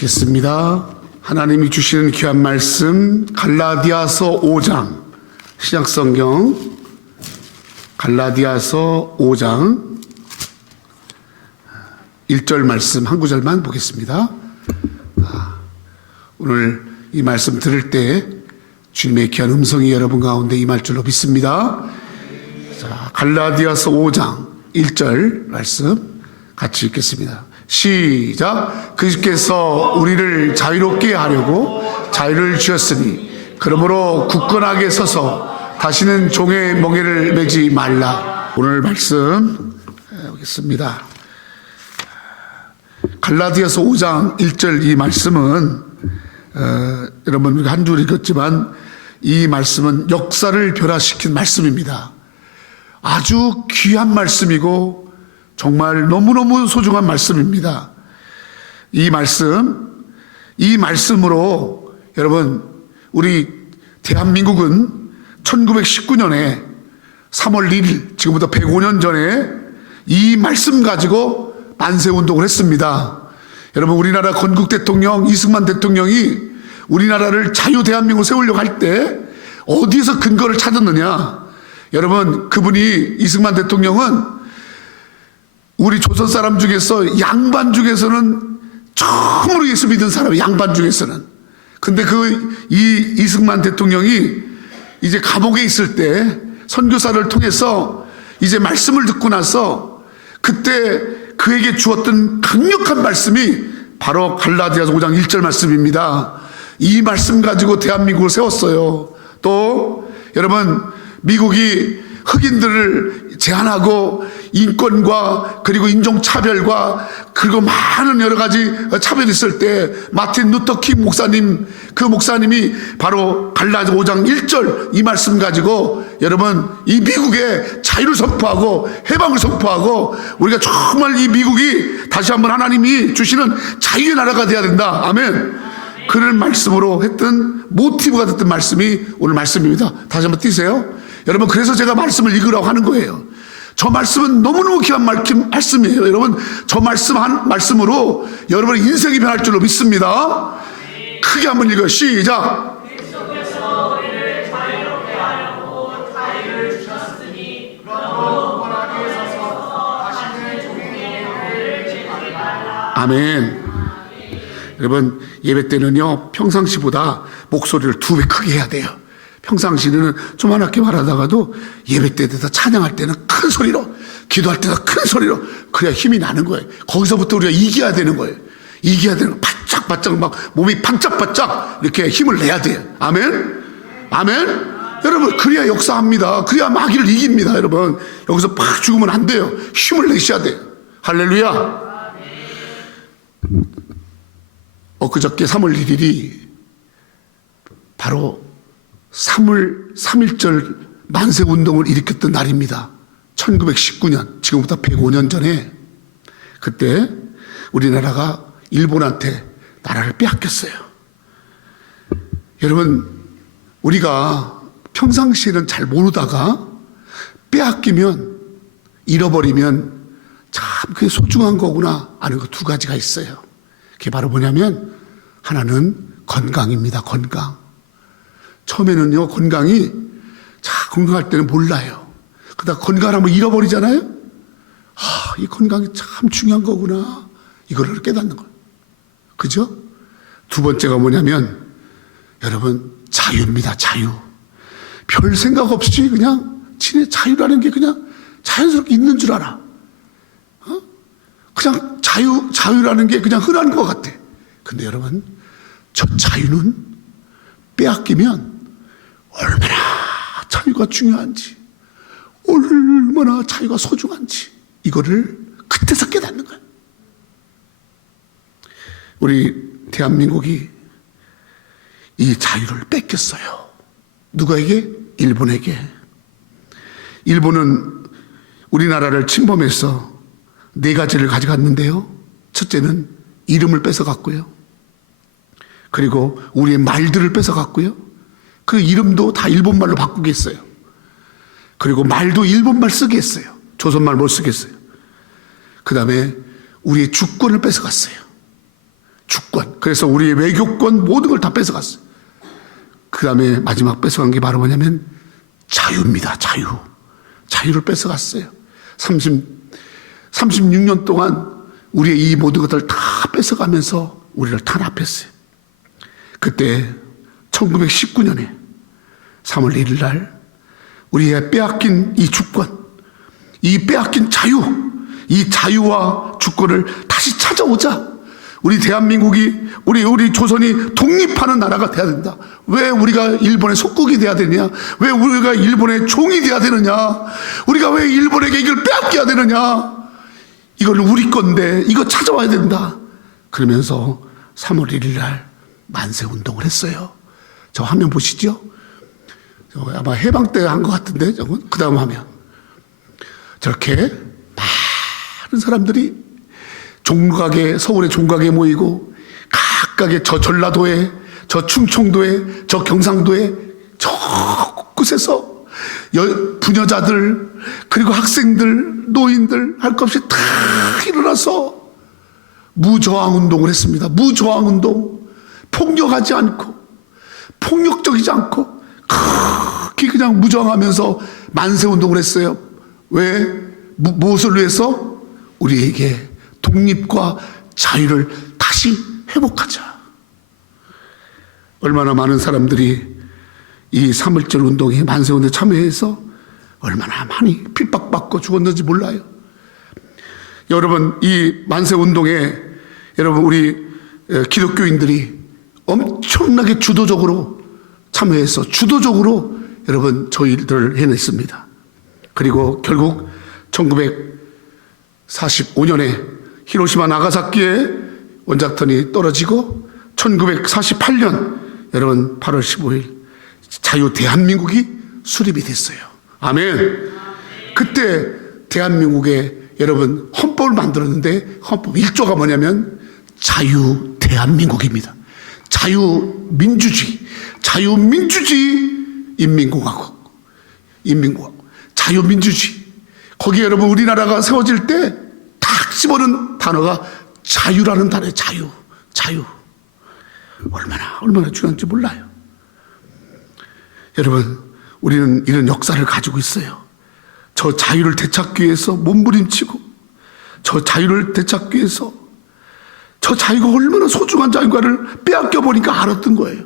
마치겠습니다. 하나님이 주시는 귀한 말씀 갈라디아서 5장 신약성경 갈라디아서 5장 1절 말씀 한 구절만 보겠습니다. 오늘 이 말씀 들을 때 주님의 귀한 음성이 여러분 가운데 임할 줄로 믿습니다. 자, 갈라디아서 5장 1절 말씀 같이 읽겠습니다. 시작. 그리스도께서 우리를 자유롭게 하려고 자유를 주셨으니 그러므로 굳건하게 서서 다시는 종의 멍에를 매지 말라. 오늘 말씀 보겠습니다. 갈라디아서 5장 1절 이 말씀은 여러분 우리가 한 줄 읽었지만 이 말씀은 역사를 변화시킨 말씀입니다. 아주 귀한 말씀이고 정말 너무너무 소중한 말씀입니다. 이 말씀으로 여러분 우리 대한민국은 1919년에 3월 1일 지금부터 105년 전에 이 말씀 가지고 만세운동을 했습니다. 여러분 우리나라 건국 대통령 이승만 대통령이 우리나라를 자유 대한민국을 세우려고 할 때 어디에서 근거를 찾았느냐. 여러분 그분이 이승만 대통령은 우리 조선 사람 중에서 양반 중에서는 처음으로 예수 믿은 사람이 양반 중에서는. 근데 이승만 대통령이 이제 감옥에 있을 때 선교사를 통해서 이제 말씀을 듣고 나서 그때 그에게 주었던 강력한 말씀이 바로 갈라디아서 5장 1절 말씀입니다. 이 말씀 가지고 대한민국을 세웠어요. 또 여러분 미국이 흑인들을 제한하고 인권과 그리고 인종차별과 그리고 많은 여러 가지 차별이 있을 때 마틴 루터 킹 목사님 그 목사님이 바로 갈라디아서 5장 1절 이 말씀 가지고 여러분 이 미국에 자유를 선포하고 해방을 선포하고 우리가 정말 이 미국이 다시 한번 하나님이 주시는 자유의 나라가 돼야 된다. 아멘. 그런 말씀으로 했던 모티브가 됐던 말씀이 오늘 말씀입니다. 다시 한번 띄세요. 여러분 그래서 제가 말씀을 읽으라고 하는 거예요. 저 말씀은 너무너무 귀한 말씀이에요. 여러분 저 말씀으로 여러분의 인생이 변할 줄로 믿습니다. 크게 한번 읽어요. 시작. 그리스도께서 우리를 자유롭게 하려고 자유를 주셨으니 그러므로 굳건하게 서서 다시는 종의 멍에를 매지 말라. 아멘. 여러분 예배 때는요 평상시보다 목소리를 2배 크게 해야 돼요. 평상시에는 조그맣게 말하다가도 예배 때에다 찬양할 때는 큰 소리로, 기도할 때는 큰 소리로, 그래야 힘이 나는 거예요. 거기서부터 우리가 이겨야 되는 거예요. 이겨야 되는 거. 바짝바짝 막 몸이 반짝반짝 이렇게 힘을 내야 돼요. 아멘? 아멘? 여러분 그래야 역사합니다. 그래야 마귀를 이깁니다. 여러분 여기서 팍 죽으면 안 돼요. 힘을 내셔야 돼요. 할렐루야. 엊그저께 3월 1일이 바로 3월 3.1절 만세운동을 일으켰던 날입니다. 1919년 지금부터 105년 전에 그때 우리나라가 일본한테 나라를 빼앗겼어요. 여러분 우리가 평상시에는 잘 모르다가 빼앗기면 잃어버리면 참 그게 소중한 거구나 아는 거 2가지가 있어요. 그게 바로 뭐냐면 하나는 건강입니다. 건강. 처음에는요 건강이 건강할 때는 몰라요. 그러다 건강을 한번 잃어버리잖아요. 이 건강이 참 중요한 거구나 이거를 깨닫는 거예요. 그죠? 2번째가 뭐냐면 여러분 자유입니다. 자유. 별 생각 없이 그냥 진의 자유라는 게 그냥 자연스럽게 있는 줄 알아. 그냥 자유라는 게 그냥 흔한 것 같아. 근데 여러분 저 자유는 빼앗기면 얼마나 자유가 중요한지, 얼마나 자유가 소중한지 이거를 그때서 깨닫는 거예요. 우리 대한민국이 이 자유를 뺏겼어요. 누구에게? 일본에게. 일본은 우리나라를 침범해서 4가지를 가져갔는데요. 첫째는 이름을 뺏어갔고요. 그리고 우리의 말들을 뺏어갔고요. 그 이름도 다 일본말로 바꾸게 했어요. 그리고 말도 일본말 쓰게 했어요. 조선말 못 쓰게 했어요. 그 다음에 우리의 주권을 뺏어갔어요. 주권, 그래서 우리의 외교권 모든 걸 다 뺏어갔어요. 그 다음에 마지막 뺏어간 게 바로 뭐냐면 자유입니다. 자유를 뺏어갔어요. 36년 동안 우리의 이 모든 것들을 다 뺏어가면서 우리를 탄압했어요. 그때 1919년에 3월 1일 날 우리의 빼앗긴 이 주권, 이 빼앗긴 자유, 이 자유와 주권을 다시 찾아오자. 우리 대한민국이, 우리 조선이 독립하는 나라가 돼야 된다. 왜 우리가 일본의 속국이 돼야 되느냐? 왜 우리가 일본의 종이 돼야 되느냐? 우리가 왜 일본에게 이걸 빼앗겨야 되느냐? 이거는 우리 건데 이거 찾아와야 된다. 그러면서 3월 1일 날 만세운동을 했어요. 저 화면 보시죠? 저 아마 해방 때 한 것 같은데, 저건 그 다음 화면. 저렇게 많은 사람들이 종각에, 서울의 종각에 모이고 각각의 저 전라도에, 저 충청도에, 저 경상도에, 저 곳에서 부녀자들, 그리고 학생들, 노인들 할 것 없이 다 일어나서 무저항운동을 했습니다. 무저항운동. 폭력하지 않고 폭력적이지 않고 그렇게 그냥 무저항하면서 만세운동을 했어요. 왜? 무엇을 위해서? 우리에게 독립과 자유를 다시 회복하자. 얼마나 많은 사람들이 이 3.1절 운동에, 만세운동에 참여해서 얼마나 많이 핍박받고 죽었는지 몰라요. 여러분, 이 만세운동에 여러분 우리 기독교인들이 엄청나게 주도적으로 참여해서 주도적으로 여러분 저희들을 해냈습니다. 그리고 결국 1945년에 히로시마 나가사키에 원자탄이 떨어지고 1948년 여러분 8월 15일 자유 대한민국이 수립이 됐어요. 아멘. 그때 대한민국에 여러분 헌법을 만들었는데 헌법 1조가 뭐냐면 자유 대한민국입니다. 자유민주주의 인민공화국, 자유민주주의. 거기에 여러분 우리나라가 세워질 때 딱 집어넣은 단어가 자유라는 단어예요. 자유. 얼마나 중요한지 몰라요. 여러분, 우리는 이런 역사를 가지고 있어요. 저 자유를 되찾기 위해서 몸부림치고, 저 자유를 되찾기 위해서 저 자유가 얼마나 소중한 자유가를 빼앗겨 보니까 알았던 거예요.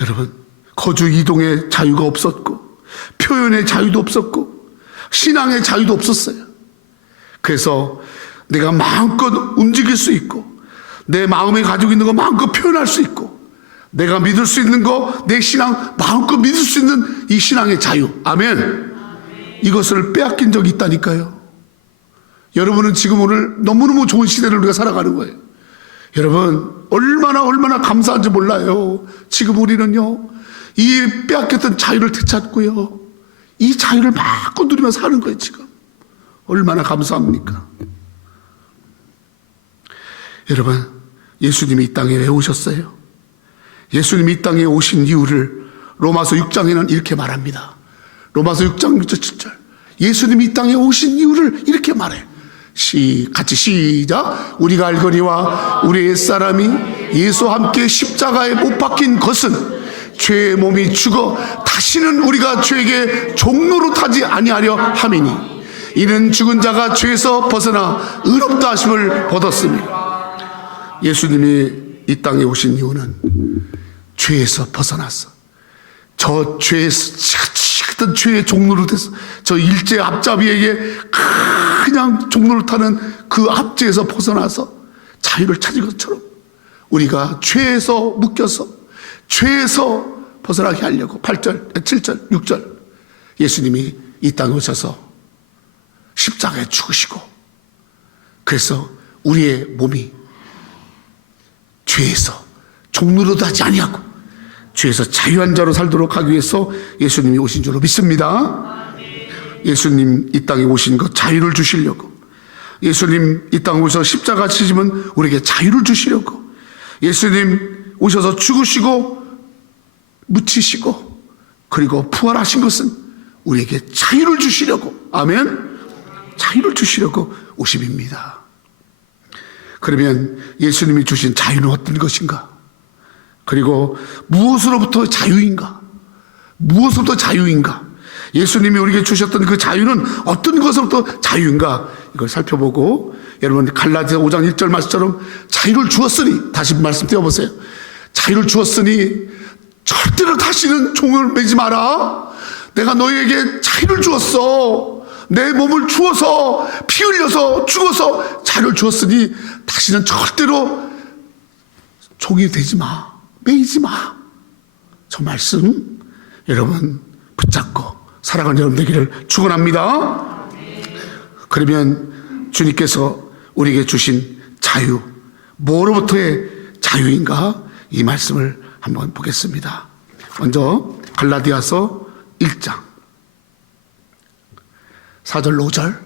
여러분, 거주 이동의 자유가 없었고, 표현의 자유도 없었고, 신앙의 자유도 없었어요. 그래서 내가 마음껏 움직일 수 있고, 내 마음에 가지고 있는 거 마음껏 표현할 수 있고, 내가 믿을 수 있는 거, 내 신앙 마음껏 믿을 수 있는 이 신앙의 자유. 아멘. 이것을 빼앗긴 적이 있다니까요. 여러분은 지금 오늘 너무너무 좋은 시대를 우리가 살아가는 거예요. 여러분, 얼마나 감사한지 몰라요. 지금 우리는요, 이 빼앗겼던 자유를 되찾고요, 이 자유를 마음껏 누리면서 사는 거예요, 지금. 얼마나 감사합니까? 여러분, 예수님이 이 땅에 왜 오셨어요? 예수님이 이 땅에 오신 이유를 로마서 6장에는 이렇게 말합니다. 로마서 6장 6절 7절. 예수님이 이 땅에 오신 이유를 이렇게 말해. 같이 시작. 우리가 알거니와 우리 옛사람이 예수와 함께 십자가에 못 박힌 것은 죄의 몸이 죽어 다시는 우리가 죄에게 종로로 타지 아니하려 함이니 이는 죽은 자가 죄에서 벗어나 의롭다 하심을 얻었습니다. 예수님이 이 땅에 오신 이유는 죄에서 벗어났어. 저 죄에서 지긋지긋한 죄의 종로로 됐어. 저 일제 앞잡이에게 그냥 종로를 타는 그 압제에서 벗어나서 자유를 찾은 것처럼 우리가 죄에서 묶여서 죄에서 벗어나게 하려고 8절, 7절, 6절 예수님이 이 땅에 오셔서 십자가에 죽으시고, 그래서 우리의 몸이 죄에서 종로로도 하지 아니하고 죄에서 자유한 자로 살도록 하기 위해서 예수님이 오신 줄로 믿습니다. 예수님 이 땅에 오신 것 자유를 주시려고, 예수님 이 땅에 오셔서 십자가 지시면 우리에게 자유를 주시려고, 예수님 오셔서 죽으시고 묻히시고 그리고 부활하신 것은 우리에게 자유를 주시려고, 아멘, 자유를 주시려고 오심입니다. 그러면 예수님이 주신 자유는 어떤 것인가? 그리고 무엇으로부터 자유인가? 무엇으로부터 자유인가? 예수님이 우리에게 주셨던 그 자유는 어떤 것으로부터 자유인가? 이걸 살펴보고, 여러분 갈라디아 5장 1절 말씀처럼 자유를 주었으니, 다시 말씀 띄워보세요. 자유를 주었으니 절대로 다시는 종을 매지 마라. 내가 너희에게 자유를 주었어. 내 몸을 주어서 피 흘려서 죽어서 자유를 주었으니 다시는 절대로 종이 되지 마. 매이지 마. 저 말씀 여러분 붙잡고 살아가는 여러분 되기를 축원합니다. 그러면 주님께서 우리에게 주신 자유, 뭐로부터의 자유인가? 이 말씀을 한번 보겠습니다. 먼저 갈라디아서 1장 4절 5절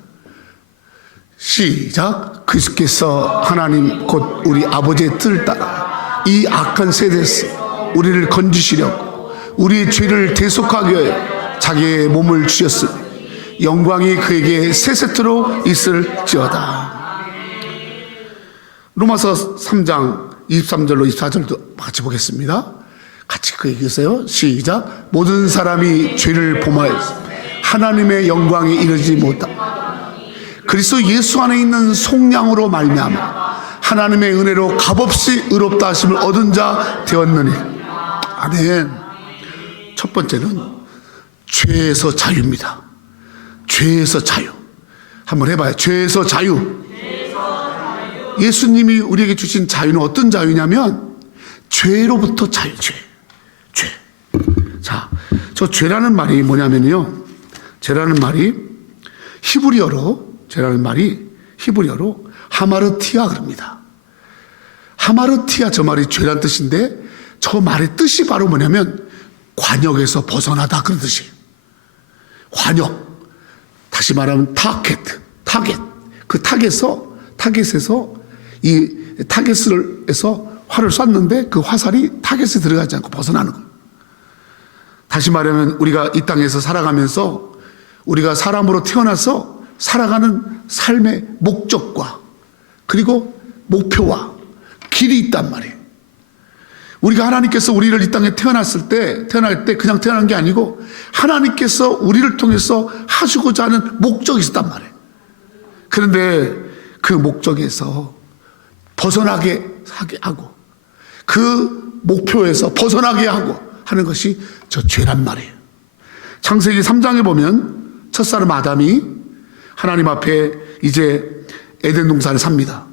시작. 그리스도께서 하나님 곧 우리 아버지의 뜻을 따라 이 악한 세대에서 우리를 건지시려고 우리의 죄를 대속하게 하여 자기의 몸을 주셨으니 영광이 그에게 세세토록 있을지어다. 로마서 3장 23절로 24절도 같이 보겠습니다. 같이 그 얘기하세요. 시작. 모든 사람이 죄를 범하여서 하나님의 영광에 이르지 못하고 그리스도 예수 안에 있는 속량으로 말미암아 하나님의 은혜로 값없이 의롭다 하심을 얻은 자 되었느니. 아멘. 첫 번째는 죄에서 자유입니다. 죄에서 자유. 한번 해봐요. 죄에서 자유. 예수님이 우리에게 주신 자유는 어떤 자유냐면 죄로부터 자유. 죄. 자, 저 죄라는 말이 뭐냐면요, 죄라는 말이 히브리어로 하마르티아 그럽니다. 하마르티아, 저 말이 죄란 뜻인데 저 말의 뜻이 바로 뭐냐면 관역에서 벗어나다 그런 뜻이에요. 관역, 다시 말하면 타겟. 그 타겟에서 이 타겟에서 활을 쐈는데 그 화살이 타겟에 들어가지 않고 벗어나는 거예요. 다시 말하면 우리가 이 땅에서 살아가면서 우리가 사람으로 태어나서 살아가는 삶의 목적과 그리고 목표와 길이 있단 말이에요. 우리가 하나님께서 우리를 이 땅에 태어날 때 그냥 태어난 게 아니고 하나님께서 우리를 통해서 하시고자 하는 목적이 있었단 말이에요. 그런데 그 목적에서 벗어나게 하고 그 목표에서 벗어나게 하고 하는 것이 저 죄란 말이에요. 창세기 3장에 보면 첫사람 아담이 하나님 앞에 이제 에덴 동산을 삽니다.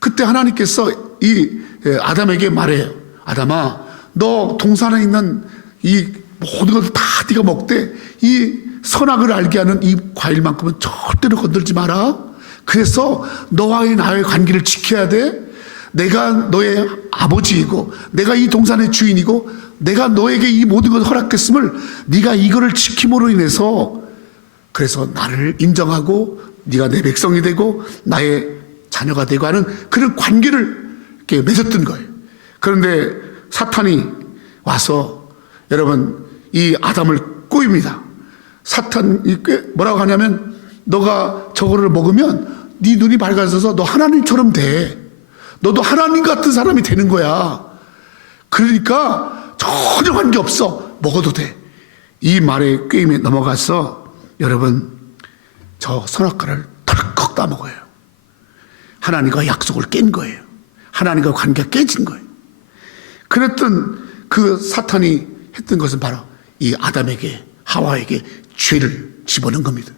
그때 하나님께서 이 아담에게 말해요. 아담아, 너 동산에 있는 이 모든 것을 다 네가 먹되 이 선악을 알게 하는 이 과일만큼은 절대로 건들지 마라. 그래서 너와의 나의 관계를 지켜야 돼. 내가 너의 아버지이고 내가 이 동산의 주인이고 내가 너에게 이 모든 것을 허락했음을 네가 이거를 지킴으로 인해서 그래서 나를 인정하고 네가 내 백성이 되고 나의 자녀가 되고 하는 그런 관계를 이렇게 맺었던 거예요. 그런데 사탄이 와서 여러분 이 아담을 꼬입니다. 사탄이 뭐라고 하냐면 너가 저거를 먹으면 네 눈이 밝아져서 너 하나님처럼 돼. 너도 하나님 같은 사람이 되는 거야. 그러니까 전혀 관계없어. 먹어도 돼. 이 말에 꾀임에 넘어가서 여러분 저 선악과를 덜컥 따먹어요. 하나님과 약속을 깬 거예요. 하나님과 관계가 깨진 거예요. 그랬던 그 사탄이 했던 것은 바로 이 아담에게 하와에게 죄를 집어넣은 겁니다.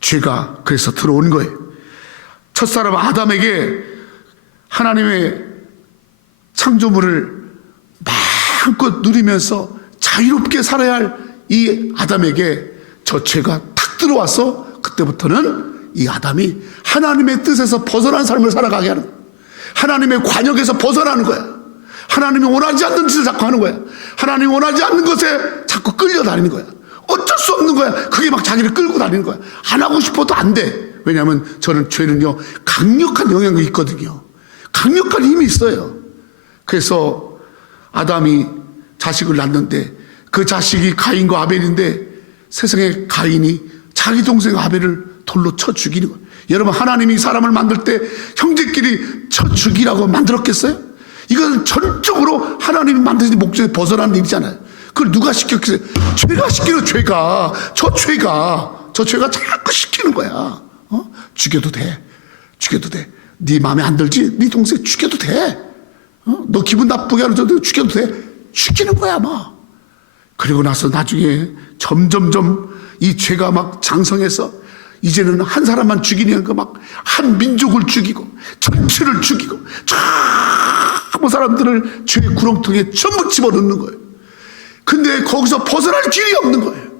죄가 그래서 들어온 거예요. 첫사람 아담에게 하나님의 창조물을 마음껏 누리면서 자유롭게 살아야 할 이 아담에게 저 죄가 탁 들어와서 그때부터는 이 아담이 하나님의 뜻에서 벗어난 삶을 살아가게 하는 거예요. 하나님의 관역에서 벗어나는 거야. 하나님이 원하지 않는 짓을 자꾸 하는 거야. 하나님이 원하지 않는 것에 자꾸 끌려다니는 거야. 어쩔 수 없는 거야. 그게 막 자기를 끌고 다니는 거야. 안 하고 싶어도 안 돼. 왜냐하면 저는 죄는요 강력한 영향력이 있거든요. 강력한 힘이 있어요. 그래서 아담이 자식을 낳는데 그 자식이 가인과 아벨인데 세상에 가인이 자기 동생 아벨을 돌로 쳐 죽이는 거예요. 여러분, 하나님이 사람을 만들 때 형제끼리 쳐 죽이라고 만들었겠어요? 이건 전적으로 하나님이 만드신 목적에 벗어난 일이잖아요. 그걸 누가 시켰겠어요? 죄가 시키는 죄가, 저 죄가 자꾸 시키는 거야. 죽여도 돼. 네 마음에 안 들지? 네 동생 죽여도 돼. 너 기분 나쁘게 하는 저도 죽여도 돼. 죽이는 거야, 막. 그리고 나서 나중에 점점점 이 죄가 막 장성해서 이제는 한 사람만 죽이니까 막 한 민족을 죽이고 전체를 죽이고 전부 사람들을 죄의 구렁텅이에 전부 집어넣는 거예요. 근데 거기서 벗어날 길이 없는 거예요.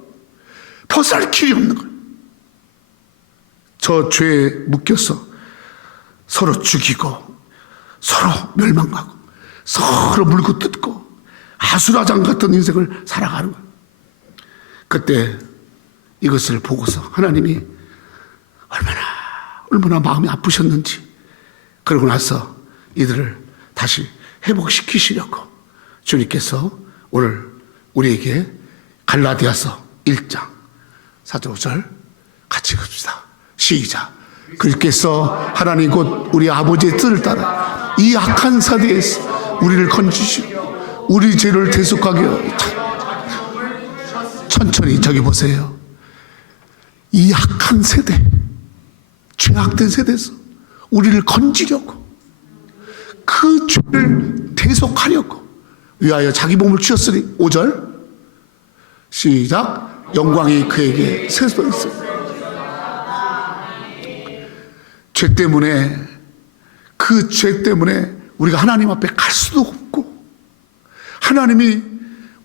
저 죄에 묶여서 서로 죽이고 서로 멸망하고 서로 물고 뜯고 아수라장 같은 인생을 살아가는 거예요. 그때 이것을 보고서 하나님이 얼마나 마음이 아프셨는지, 그러고 나서 이들을 다시 회복시키시려고 주님께서 오늘 우리에게 갈라디아서 1장 4절 5절 같이 읽읍시다. 시작. 그리께서 하나님 곧 우리 아버지의 뜻을 따라 이 악한 세대에서 우리를 건지시고 우리 죄를 대속하게 하여. 천천히 저기 보세요. 이 악한 세대, 죄악된 세대에서 우리를 건지려고, 그 죄를 대속하려고 위하여 자기 몸을 주셨으니. 5절 시작. 영광이 그에게 세서있어요. 죄 때문에, 그 죄 때문에 우리가 하나님 앞에 갈 수도 없고, 하나님이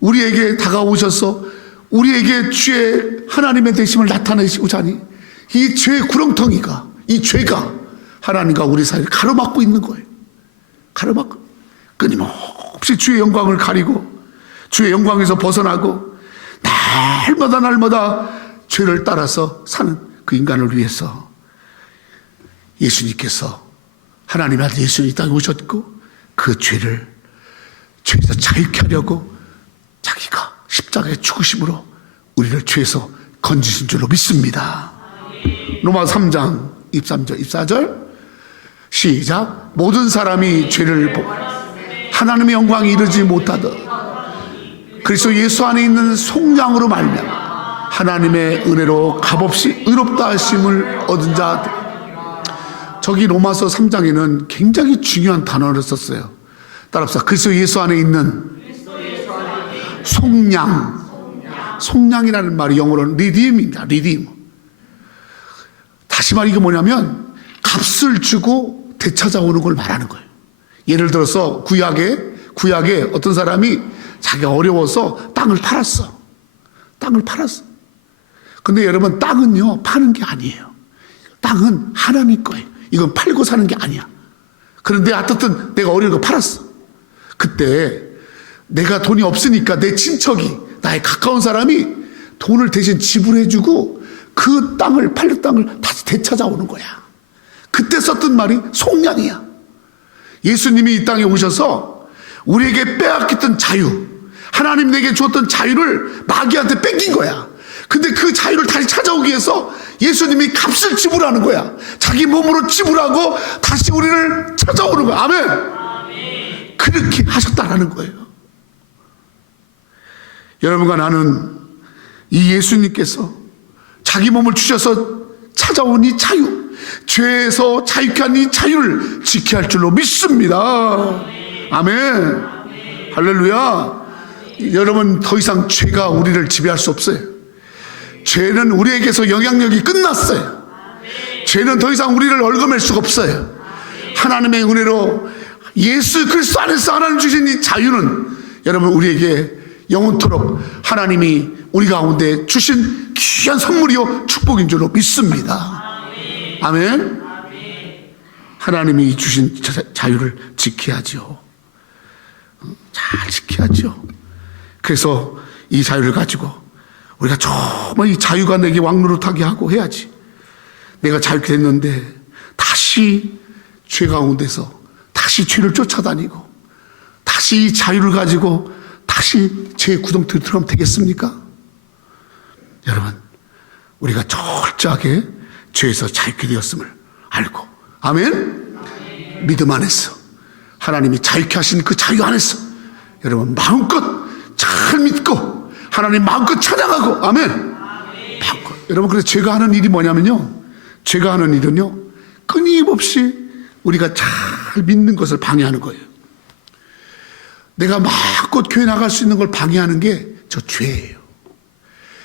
우리에게 다가오셔서 우리에게 주의 하나님의 되심을 나타내시고자 하니 이 죄의 구렁텅이가, 이 죄가 하나님과 우리 사이를 가로막고 있는 거예요. 가로막고 끊임없이 주의 영광을 가리고 주의 영광에서 벗어나고 날마다 죄를 따라서 사는 그 인간을 위해서 예수님께서, 하나님의 아들 예수님이 땅에 오셨고 그 죄에서 자유케 하려고 자기가 십자가의 죽으심으로 우리를 죄에서 건지신 줄로 믿습니다. 로마서 3장 23절 24절 시작. 모든 사람이 죄를 보고 하나님의 영광에 이르지 못하듯 그리스도 예수 안에 있는 속량으로 말미암아 하나님의 은혜로 값없이 의롭다 하심을 얻은 자. 저기 로마서 3장에는 굉장히 중요한 단어를 썼어요. 따라합시다. 그리스도 예수 안에 있는 속량. 속량이라는 말이 영어로는 리딤입니다. 리딤. 다시 말이 이게 뭐냐면 값을 주고 되찾아오는 걸 말하는 거예요. 예를 들어서 구약에 어떤 사람이 자기가 어려워서 땅을 팔았어. 근데 여러분, 땅은요 파는 게 아니에요. 땅은 하나님 거예요. 이건 팔고 사는 게 아니야. 그런데 어쨌든 내가 어려운 거 팔았어. 그때 내가 돈이 없으니까 내 친척이, 나의 가까운 사람이 돈을 대신 지불해주고 그 땅을, 팔린 땅을 다시 되찾아오는 거야. 그때 썼던 말이 속량이야. 예수님이 이 땅에 오셔서 우리에게 빼앗겼던 자유, 하나님 내게 주었던 자유를 마귀한테 뺏긴 거야. 근데 그 자유를 다시 찾아오기 위해서 예수님이 값을 지불하는 거야. 자기 몸으로 지불하고 다시 우리를 찾아오는 거야. 아멘. 그렇게 하셨다라는 거예요. 여러분과 나는 이 예수님께서 자기 몸을 주셔서 찾아온 이 자유, 죄에서 자유케 한 이 자유를 지켜야 할 줄로 믿습니다. 아멘. 할렐루야. 여러분, 더 이상 죄가 우리를 지배할 수 없어요. 죄는 우리에게서 영향력이 끝났어요. 죄는 더 이상 우리를 얽어맬 수가 없어요. 하나님의 은혜로 예수 그리스도 안에서 하나님 주신 이 자유는 여러분 우리에게 영원토록 하나님이 우리 가운데 주신 귀한 선물이요 축복인 줄로 믿습니다. 아멘. 하나님이 주신 자유를 지켜야죠. 잘 지켜야죠. 그래서 이 자유를 가지고 우리가 정말 이 자유가 내게 왕노릇하게 하고 해야지. 내가 자유케 됐는데 다시 죄 가운데서 다시 죄를 쫓아다니고 다시 이 자유를 가지고 다시 죄의 구덩텅이에 들어가면 되겠습니까? 여러분, 우리가 철저하게 죄에서 자유케 되었음을 알고. 아멘. 믿음 안에서 하나님이 자유케 하신 그 자유 안에서 여러분 마음껏 잘 믿고 하나님 마음껏 찬양하고. 아멘. 마음껏. 여러분, 그래서 제가 하는 일이 뭐냐면요, 제가 하는 일은요, 끊임없이 우리가 잘 믿는 것을 방해하는 거예요. 내가 마음껏 교회 나갈 수 있는 걸 방해하는 게 저 죄예요.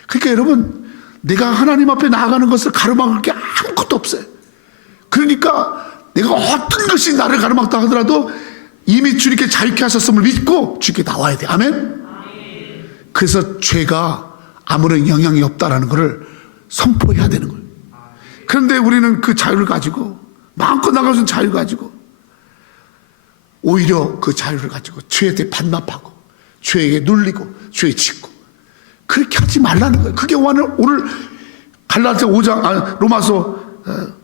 그러니까 여러분, 내가 하나님 앞에 나아가는 것을 가로막을 게 아무것도 없어요. 그러니까 내가 어떤 것이 나를 가로막다 하더라도 이미 주님께 자유케 하셨음을 믿고 주님께 나와야 돼. 아멘. 그래서 죄가 아무런 영향이 없다라는 것을 선포해야 되는 거예요. 그런데 우리는 그 자유를 가지고, 마음껏 나갈 수 있는 자유를 가지고 오히려 그 자유를 가지고 죄에 반납하고 죄에게 눌리고 죄에 짓고, 그렇게 하지 말라는 거예요. 그게 오늘 갈라디아 5장, 로마서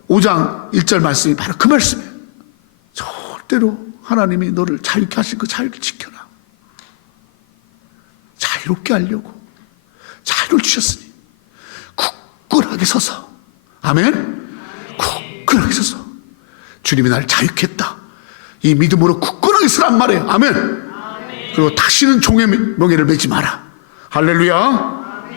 5장 1절 말씀이 바로 그 말씀이에요. 절대로 하나님이 너를 자유케 하신 그 자유를 지켜라. 자유롭게 하려고 자유를 주셨으니 굳건하게 서서, 아멘, 굳건하게 서서 주님이 나를 자유케 했다, 이 믿음으로 굳건하게 서란 말이에요. 아멘. 그리고 다시는 종의 명예를 매지 마라. 할렐루야.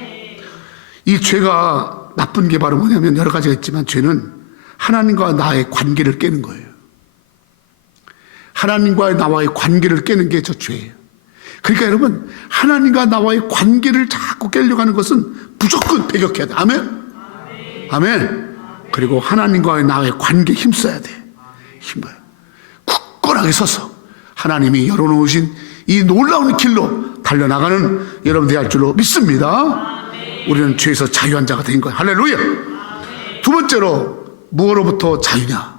이 죄가 나쁜 게 바로 뭐냐면, 여러 가지가 있지만 죄는 하나님과 나의 관계를 깨는 거예요. 하나님과 나와의 관계를 깨는 게 저 죄예요. 그러니까 여러분, 하나님과 나와의 관계를 자꾸 깨려고 하는 것은 무조건 배격해야 돼. 아멘. 아멘. 그리고 하나님과의 나의 관계에 힘써야 돼. 힘어요. 굳건하게 서서 하나님이 열어놓으신 이 놀라운 길로 달려나가는 여러분 되할 줄로 믿습니다. 우리는 죄에서 자유한 자가 된 거예요. 할렐루야. 두 번째로, 무엇으로부터 자유냐?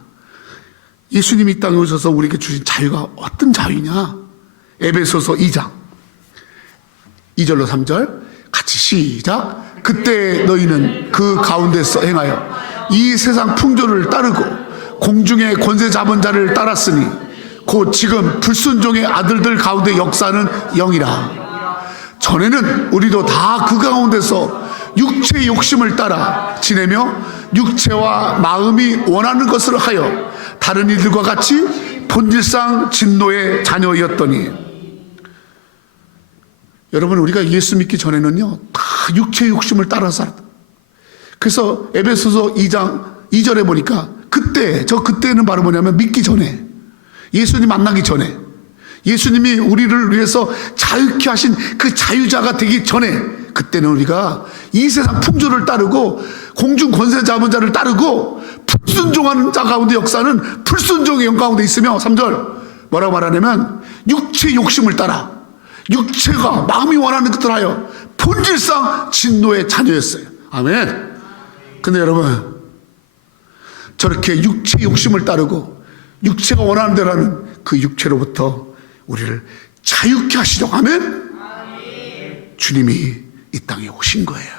예수님이 이 땅에 오셔서 우리에게 주신 자유가 어떤 자유냐? 에베소서 2장 2절로 3절 같이 시작. 그때 너희는 그 가운데서 행하여 이 세상 풍조를 따르고 공중의 권세 잡은 자를 따랐으니 곧 지금 불순종의 아들들 가운데 역사하는 영이라. 전에는 우리도 다 그 가운데서 육체의 욕심을 따라 지내며 육체와 마음이 원하는 것을 하여 다른 이들과 같이 본질상 진노의 자녀였더니. 여러분, 우리가 예수 믿기 전에는요, 다 육체의 욕심을 따라 살았다. 그래서 에베소서 2장 2절에 보니까 그때는 바로 뭐냐면 믿기 전에, 예수님 만나기 전에, 예수님이 우리를 위해서 자유케 하신 그 자유자가 되기 전에, 그때는 우리가 이 세상 풍조를 따르고 공중 권세 잡은 자를 따르고 불순종하는 자 가운데 역사는 불순종의 영 가운데 있으며, 3절 뭐라고 말하냐면 육체의 욕심을 따라 육체가 마음이 원하는 것들 하여 본질상 진노의 자녀였어요. 아멘. 근데 여러분, 저렇게 육체의 욕심을 따르고 육체가 원하는 대로 하는 그 육체로부터 우리를 자유케 하시려고 하면 주님이 이 땅에 오신 거예요.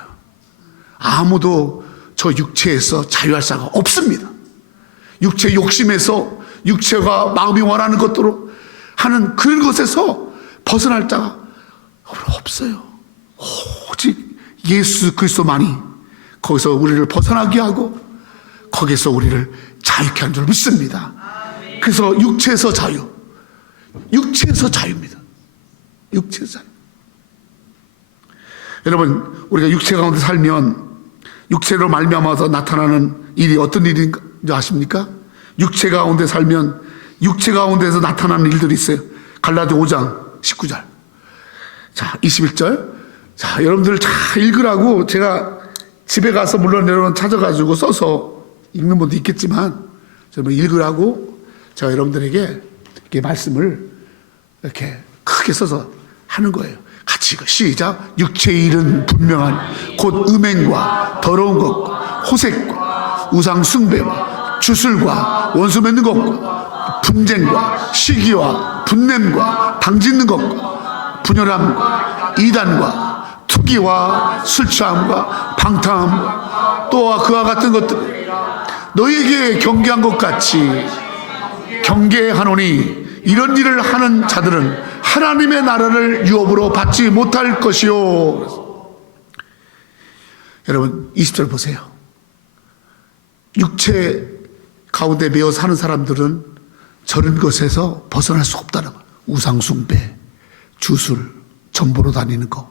아무도 저 육체에서 자유할 자가 없습니다. 육체 욕심에서, 육체가 마음이 원하는 것으로 하는 그런 것에서 벗어날 자가 없어요. 오직 예수 그리스도만이 거기서 우리를 벗어나게 하고 거기서 우리를 자유케 하는 줄 믿습니다. 그래서 육체에서 자유, 육체에서 자유입니다. 육체에서 자유. 여러분, 우리가 육체 가운데 살면 육체로 말미암아서 나타나는 일이 어떤 일인지 아십니까? 육체 가운데 살면 육체 가운데서 나타나는 일들이 있어요. 갈라디아 5장 19절, 자 21절. 자, 여러분들 잘 읽으라고 제가 집에 가서 물론 여러분 찾아가지고 써서 읽는 분도 있겠지만, 여러분 읽으라고 제가 여러분들에게 이렇게 말씀을 이렇게 크게 써서 하는 거예요. 같이 읽어. 시작. 육체의 일은 분명한 곧 음행과 더러운 것과 호색과 우상 숭배와 주술과 원수 맺는 것과 분쟁과 시기와 분냄과 당짓는 것과 분열함과 이단과 투기와 술 취함과 방탕함과 또한 그와 같은 것들 너희에게 경계한 것 같이 경계하노니 이런 일을 하는 자들은 하나님의 나라를 유업으로 받지 못할 것이요. 여러분 20절 보세요. 육체 가운데 매어 사는 사람들은 저런 것에서 벗어날 수 없다는 거예요. 우상숭배, 주술, 전보로 다니는 거,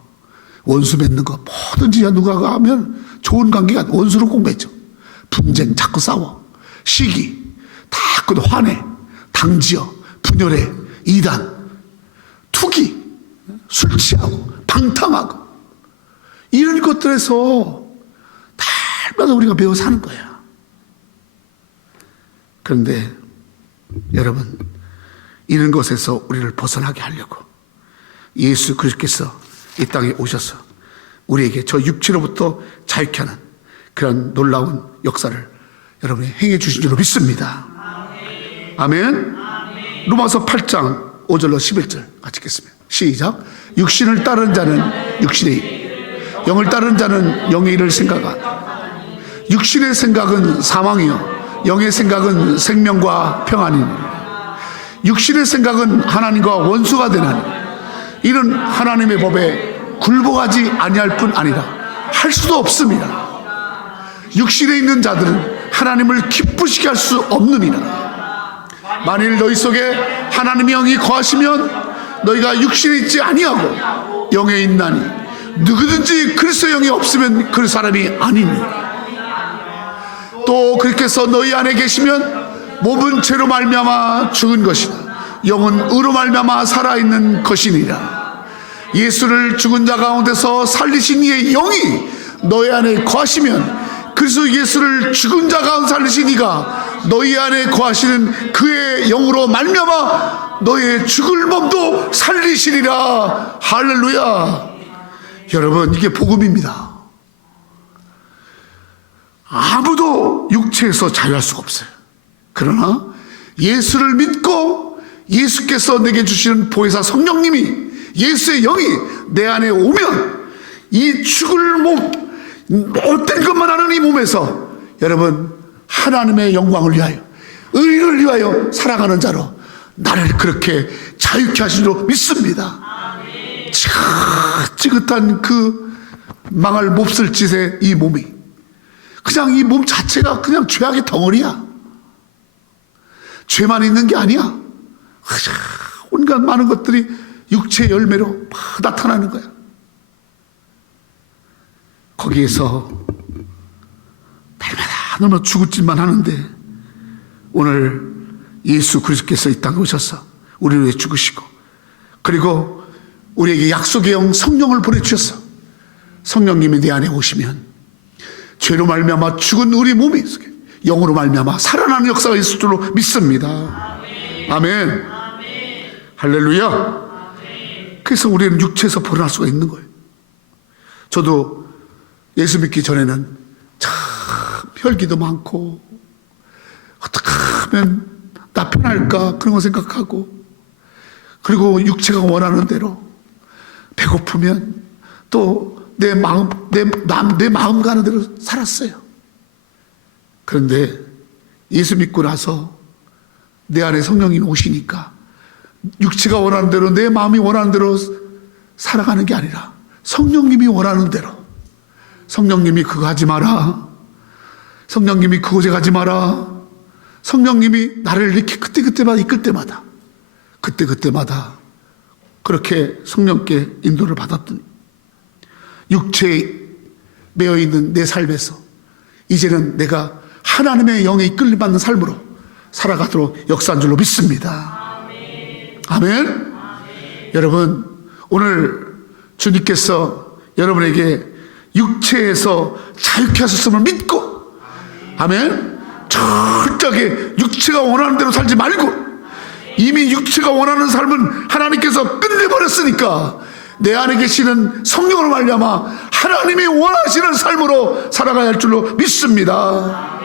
원수 맺는 거, 뭐든지 누가 하면 좋은 관계가 원수로 꼭 맺죠. 분쟁, 자꾸 싸워. 시기, 다 화내, 당지어, 분열해, 이단, 투기, 술 취하고, 방탕하고, 이런 것들에서 날마다 우리가 매어 사는 거야. 그런데 여러분, 이런 것에서 우리를 벗어나게 하려고 예수 그리스도께서 이 땅에 오셔서 우리에게 저 육체로부터 자유케 하는 그런 놀라운 역사를 여러분이 행해 주신 줄로 믿습니다. 아멘. 로마서 8장 5절로 11절 같이 읽겠습니다. 시작. 육신을 따르는 자는 육신의 일, 영을 따르는 자는 영의 일을 생각하라. 육신의 생각은 사망이요 영의 생각은 생명과 평안이니라. 육신의 생각은 하나님과 원수가 되나니 이는 하나님의 법에 굴복하지 아니할 뿐 아니라 할 수도 없습니다. 육신에 있는 자들은 하나님을 기쁘시게 할 수 없느니라. 만일 너희 속에 하나님의 영이 거하시면 너희가 육신에 있지 아니하고 영에 있나니 누구든지 그리스도의 영이 없으면 그 사람이 아니니. 또 그렇게서 너희 안에 계시면 몸은 죄로 말미암아 죽은 것이나 영은 의로 말미암아 살아있는 것이니라. 예수를 죽은 자 가운데서 살리신 이의 영이 너희 안에 거하시면 그래서 예수를 죽은 자 가운데 살리신 이가 너희 안에 거하시는 그의 영으로 말미암아 너희의 죽을 몸도 살리시리라. 할렐루야. 여러분, 이게 복음입니다. 아무도 육체에서 자유할 수가 없어요. 그러나 예수를 믿고 예수께서 내게 주시는 보혜사 성령님이, 예수의 영이 내 안에 오면 이 죽을 몸, 못된 것만 하는 이 몸에서 여러분 하나님의 영광을 위하여, 의를 위하여 살아가는 자로 나를 그렇게 자유케 하신 줄 믿습니다. 지긋한 그 망할 몹쓸 짓의 이 몸이, 그냥 이 몸 자체가 그냥 죄악의 덩어리야. 죄만 있는 게 아니야. 온갖 많은 것들이 육체의 열매로 막 나타나는 거야. 거기에서 날마다 너무 죽을 짓만 하는데 오늘 예수 그리스도께서 이 땅에 오셔서 우리를 위해 죽으시고, 그리고 우리에게 약속의 영 성령을 보내주셨어. 성령님이 내 안에 오시면 죄로 말미암아 죽은 우리 몸이 영으로 말미암아 살아나는 역사가 있을 줄로 믿습니다. 아멘. 할렐루야. 그래서 우리는 육체에서 벗어날 수가 있는 거예요. 저도 예수 믿기 전에는 참 혈기도 많고 어떻게 하면 나 편할까 그런 거 생각하고, 그리고 육체가 원하는 대로 배고프면 또 내 마음 가는 대로 살았어요. 그런데 예수 믿고 나서 내 안에 성령님이 오시니까 육체가 원하는 대로, 내 마음이 원하는 대로 살아가는 게 아니라 성령님이 원하는 대로, 성령님이 그거 하지 마라, 성령님이 그곳에 가지 마라, 성령님이 나를 이렇게 그때그때마다 이끌 때마다 그때그때마다 그렇게 성령께 인도를 받았더니 육체에 매여있는 내 삶에서 이제는 내가 하나님의 영에 이끌림받는 삶으로 살아가도록 역사한 줄로 믿습니다. 아멘. 여러분, 오늘 주님께서 여러분에게 육체에서 자유케 하셨음을 믿고, 아멘, 철저하게 육체가 원하는 대로 살지 말고 이미 육체가 원하는 삶은 하나님께서 끝내버렸으니까 내 안에 계시는 성령으로 말미암아 하나님이 원하시는 삶으로 살아가야 할 줄로 믿습니다.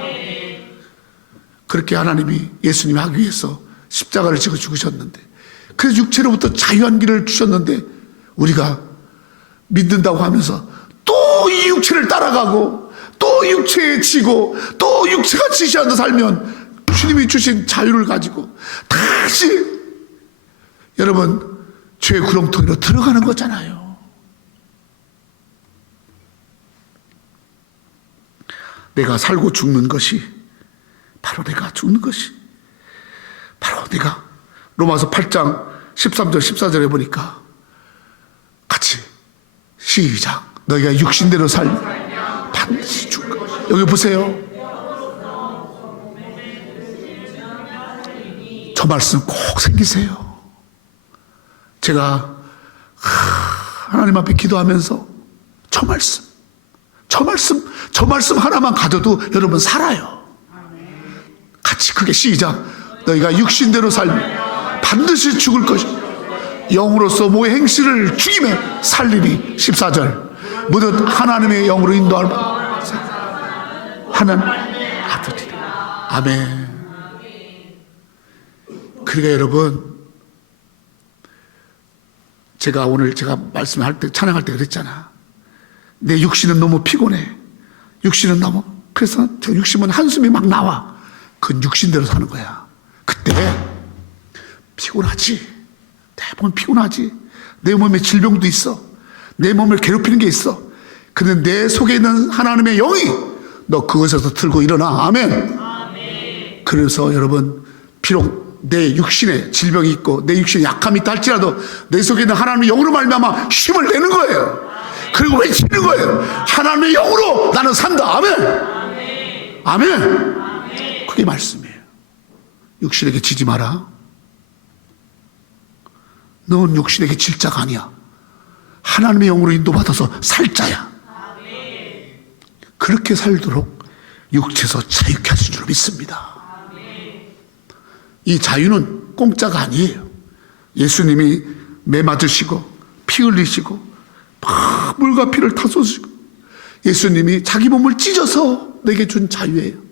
그렇게 하나님이 예수님이 하기 위해서 십자가를 지고 죽으셨는데, 그래서 육체로부터 자유한 길을 주셨는데 우리가 믿는다고 하면서 또 이 육체를 따라가고 또 육체에 지고 또 육체가 지시하는 데 살면 주님이 주신 자유를 가지고 다시 여러분 죄의 구렁텅이로 들어가는 거잖아요. 내가 살고 죽는 것이 바로 내가 죽는 것이, 바로 내가 로마서 8장 13절 14절에 보니까 같이 시작. 너희가 육신대로 살면 반드시 죽을 것이다. 여기 보세요. 저 말씀 꼭 생기세요. 제가 하나님 앞에 기도하면서 저 말씀 하나만 가져도 여러분 살아요. 같이 크게 시작. 너희가 육신대로 살면 반드시 죽을 것이다. 영으로서 모의 행실을 죽이며 살리니 14절. 모든 하나님의 영으로 인도할 하나님 아들이라. 아멘. 그러니까 여러분, 제가 오늘 말씀할 때, 찬양할 때 그랬잖아. 내 육신은 너무 피곤해. 육신은 너무, 그래서 저 육신은 한숨이 막 나와. 그건 육신대로 사는 거야. 그때 피곤하지. 대부분 피곤하지. 내 몸에 질병도 있어. 내 몸을 괴롭히는 게 있어. 근데 내 속에 있는 하나님의 영이 너 그것에서 들고 일어나. 아멘. 그래서 여러분, 비록 내 육신에 질병이 있고 내 육신에 약함이 있다 할지라도 내 속에 있는 하나님의 영으로 말미암아 힘을 내는 거예요. 그리고 외치는 거예요. 하나님의 영으로 나는 산다. 아멘. 아멘. 그게 말씀이에요. 육신에게 지지 마라. 넌 육신에게 질 자가 아니야. 하나님의 영으로 인도받아서 살 자야. 그렇게 살도록 육체에서 자유케 하신 줄 믿습니다. 이 자유는 공짜가 아니에요. 예수님이 매 맞으시고 피 흘리시고 막 물과 피를 다 쏟으시고 예수님이 자기 몸을 찢어서 내게 준 자유예요.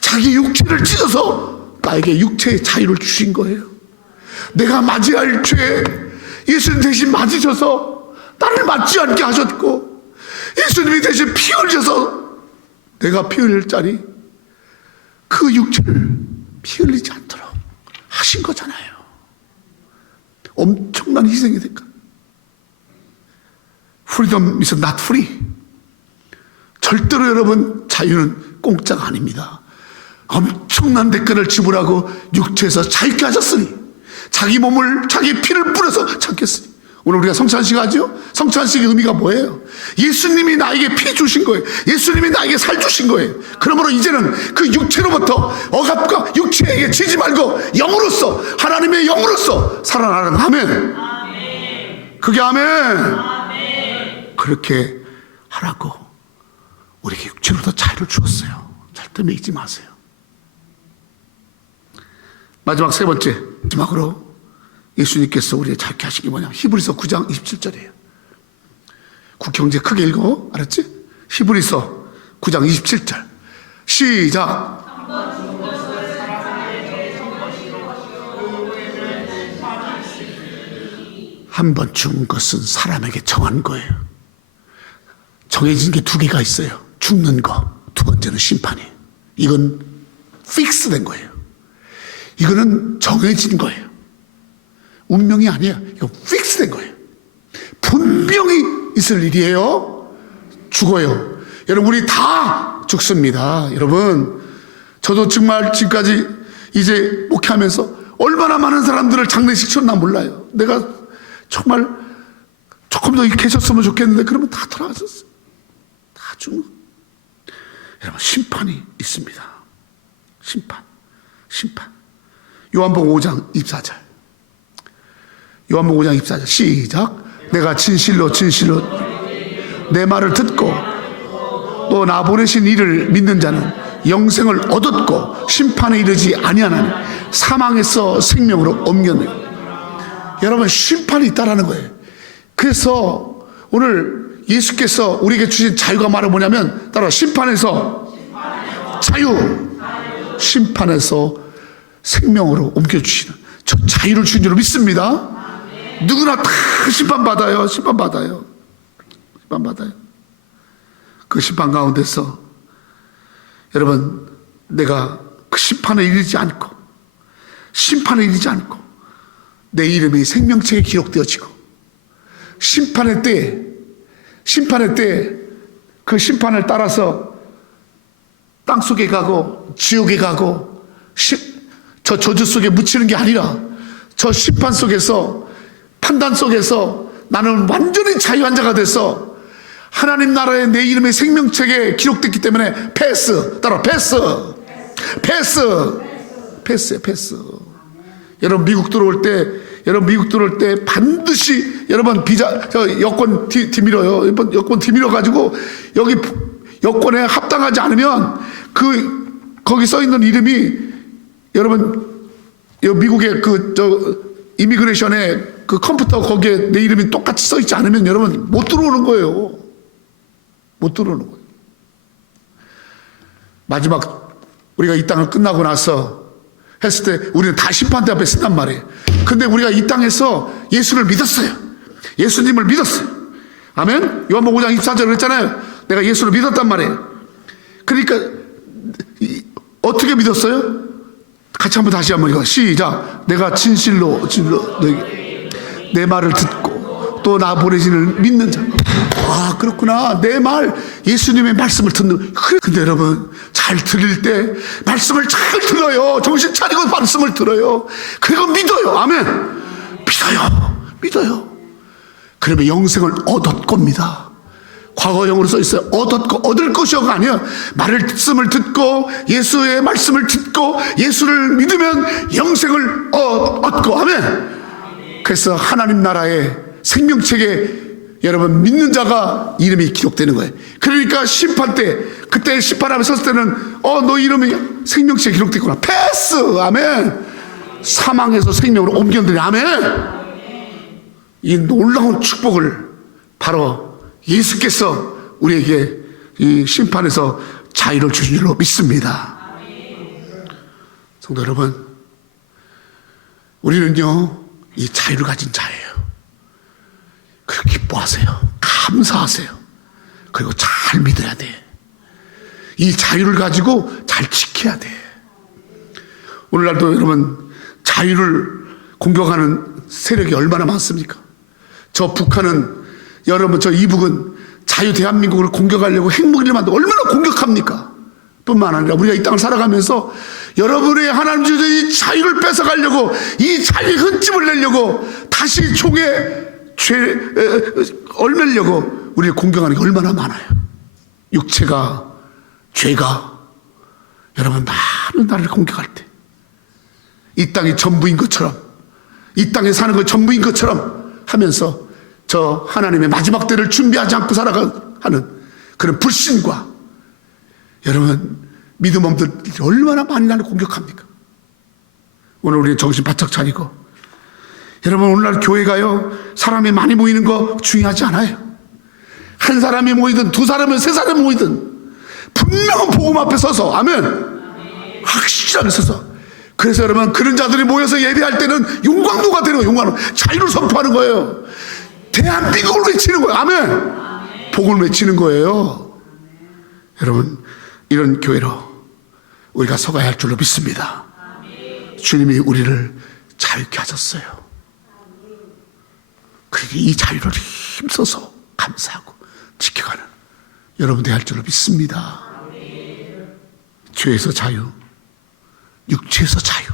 자기 육체를 찢어서 나에게 육체의 자유를 주신 거예요. 내가 맞이할 죄 예수님 대신 맞으셔서 나를 맞지 않게 하셨고, 예수님이 대신 피 흘려서 내가 피 흘릴 자리 그 육체를 피 흘리지 않도록 하신 거잖아요. 엄청난 희생이 될까? Freedom is not free. 절대로 여러분, 자유는 공짜가 아닙니다. 엄청난 대가를 지불하고 육체에서 자유케 하셨으니, 자기 몸을, 자기 피를 뿌려서 찾겠으니. 오늘 우리가 성찬식 하죠? 성찬식의 의미가 뭐예요? 예수님이 나에게 피 주신 거예요. 예수님이 나에게 살 주신 거예요. 그러므로 이제는 그 육체로부터 억압과 육체에게 지지 말고 영으로서, 하나님의 영으로서 살아나는. 아멘. 그게 아멘. 그렇게 하라고 우리에게 육체로부터 자유를 주었어요. 절대 매이지 마세요. 마지막 세 번째, 마지막으로 예수님께서 우리의 자유케 하신 게 뭐냐? 히브리서 9장 27절이에요. 국경제 크게 읽어. 알았지? 히브리서 9장 27절. 시작. 한 번 죽은 것은 사람에게 정한 거예요. 정해진 게 두 개가 있어요. 죽는 거, 두 번째는 심판이에요. 이건 픽스된 거예요. 이거는 정해진 거예요. 운명이 아니에요. 이거 픽스된 거예요. 분명히 있을 일이에요. 죽어요. 여러분, 우리 다 죽습니다. 여러분, 저도 정말 지금까지 이제 목회하면서 얼마나 많은 사람들을 장례식 치렀나 몰라요. 내가 정말 조금 더 계셨으면 좋겠는데 그러면 다 돌아가셨어요. 다 죽는. 여러분, 심판이 있습니다. 심판. 요한복음 5장 24절. 요한복음 5장 24절. 시작. 내가 진실로 내 말을 듣고 또 나 보내신 이를 믿는 자는 영생을 얻었고 심판에 이르지 아니하나니 사망에서 생명으로 옮겼네. 여러분, 심판이 있다라는 거예요. 그래서 오늘 예수께서 우리에게 주신 자유가 말은 뭐냐면, 따라 심판에서 자유, 심판에서 생명으로 옮겨주시는 저 자유를 주신 줄 믿습니다. 누구나 다 심판받아요. 그 심판 가운데서 여러분, 내가 그 심판에 이르지 않고 내 이름이 생명책에 기록되어지고 심판의 때에 그 심판을 따라서 땅속에 가고 지옥에 가고 저 저주 속에 묻히는 게 아니라 저 심판 속에서, 판단 속에서 나는 완전히 자유한 자가 돼서 하나님 나라의 내 이름의 생명책에 기록됐기 때문에 패스. 따라 패스. 여러분 미국 들어올 때 반드시 여러분 여권 뒤밀어요. 여권 뒤밀어 가지고 여기 여권에 합당하지 않으면 거기 써 있는 이름이, 여러분 미국의 이미그레이션에 컴퓨터 거기에 내 이름이 똑같이 써 있지 않으면 여러분 못 들어오는 거예요. 마지막 우리가 이 땅을 끝나고 나서 했을 때 우리는 다 심판대 앞에 쓴단 말이에요. 근데 우리가 이 땅에서 예수를 믿었어요. 예수님을 믿었어요. 아멘. 요한복음 5장 24절 그랬잖아요. 내가 예수를 믿었단 말이에요. 그러니까 어떻게 믿었어요? 같이 다시 한번 읽어. 시작. 내가 진실로 너에게 내 말을 듣고 또 나 보내신을 믿는 자. 아, 그렇구나. 내 말, 예수님의 말씀을 듣는. 근데 여러분, 잘 들릴 때 말씀을 잘 들어요. 정신 차리고 말씀을 들어요. 그리고 믿어요. 아멘. 믿어요. 그러면 영생을 얻을 겁니다. 과거형으로 써 있어요. 얻을 것이요가 아니에요. 말씀을 듣고 예수의 말씀을 듣고 예수를 믿으면 영생을 얻고. 아멘. 그래서 하나님 나라의 생명책에 여러분 믿는 자가 이름이 기록되는 거예요. 그러니까 심판 때, 그때 심판하며 섰을 때는 너 이름이 생명책에 기록됐구나. 패스. 아멘. 사망에서 생명으로 옮겨드려. 아멘. 이 놀라운 축복을 바로 예수께서 우리에게 이 심판에서 자유를 주신 줄로 믿습니다. 성도 여러분, 우리는요 이 자유를 가진 자예요. 그렇게 기뻐하세요. 감사하세요. 그리고 잘 믿어야 돼. 이 자유를 가지고 잘 지켜야 돼. 오늘날도 여러분 자유를 공격하는 세력이 얼마나 많습니까? 저 북한은, 여러분 저 이북은 자유 대한민국을 공격하려고 핵무기를 만들고 얼마나 공격합니까? 뿐만 아니라 우리가 이 땅을 살아가면서 여러분의 하나님 주신 이 자유를 뺏어가려고, 이 자유의 흠집을 내려고, 다시 종의 얼매려고 우리를 공격하는 게 얼마나 많아요. 육체가, 죄가 여러분 많은 나를 공격할 때 이 땅이 전부인 것처럼, 이 땅에 사는 것 전부인 것처럼 하면서 저 하나님의 마지막 때를 준비하지 않고 살아가는 그런 불신과 여러분 믿음 없는 들이 얼마나 많이 나를 공격합니까? 오늘 우리는 정신 바짝 차리고, 여러분 오늘날 교회가요 사람이 많이 모이는 거 중요하지 않아요. 한 사람이 모이든 두 사람이든 세 사람이 모이든 분명한 복음 앞에 서서, 아멘, 확실하게 서서, 그래서 여러분 그런 자들이 모여서 예배할 때는 용광로가 되는 거예요. 용광로. 자유를 선포하는 거예요. 대한민국을 외치는 거예요. 아멘. 복을 외치는 거예요. 여러분 이런 교회로 우리가 서가야 할 줄로 믿습니다. 주님이 우리를 자유케 하셨어요. 그러니 이 자유를 힘써서 감사하고 지켜가는 여러분 되어야 할 줄로 믿습니다. 죄에서 자유, 육체에서 자유,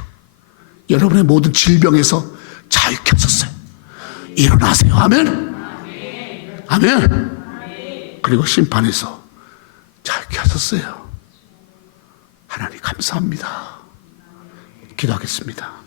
여러분의 모든 질병에서 자유케 하셨어요. 일어나세요. 아멘. 아멘. 그리고 심판에서 자유케 하셨어요. 하나님 감사합니다. 기도하겠습니다.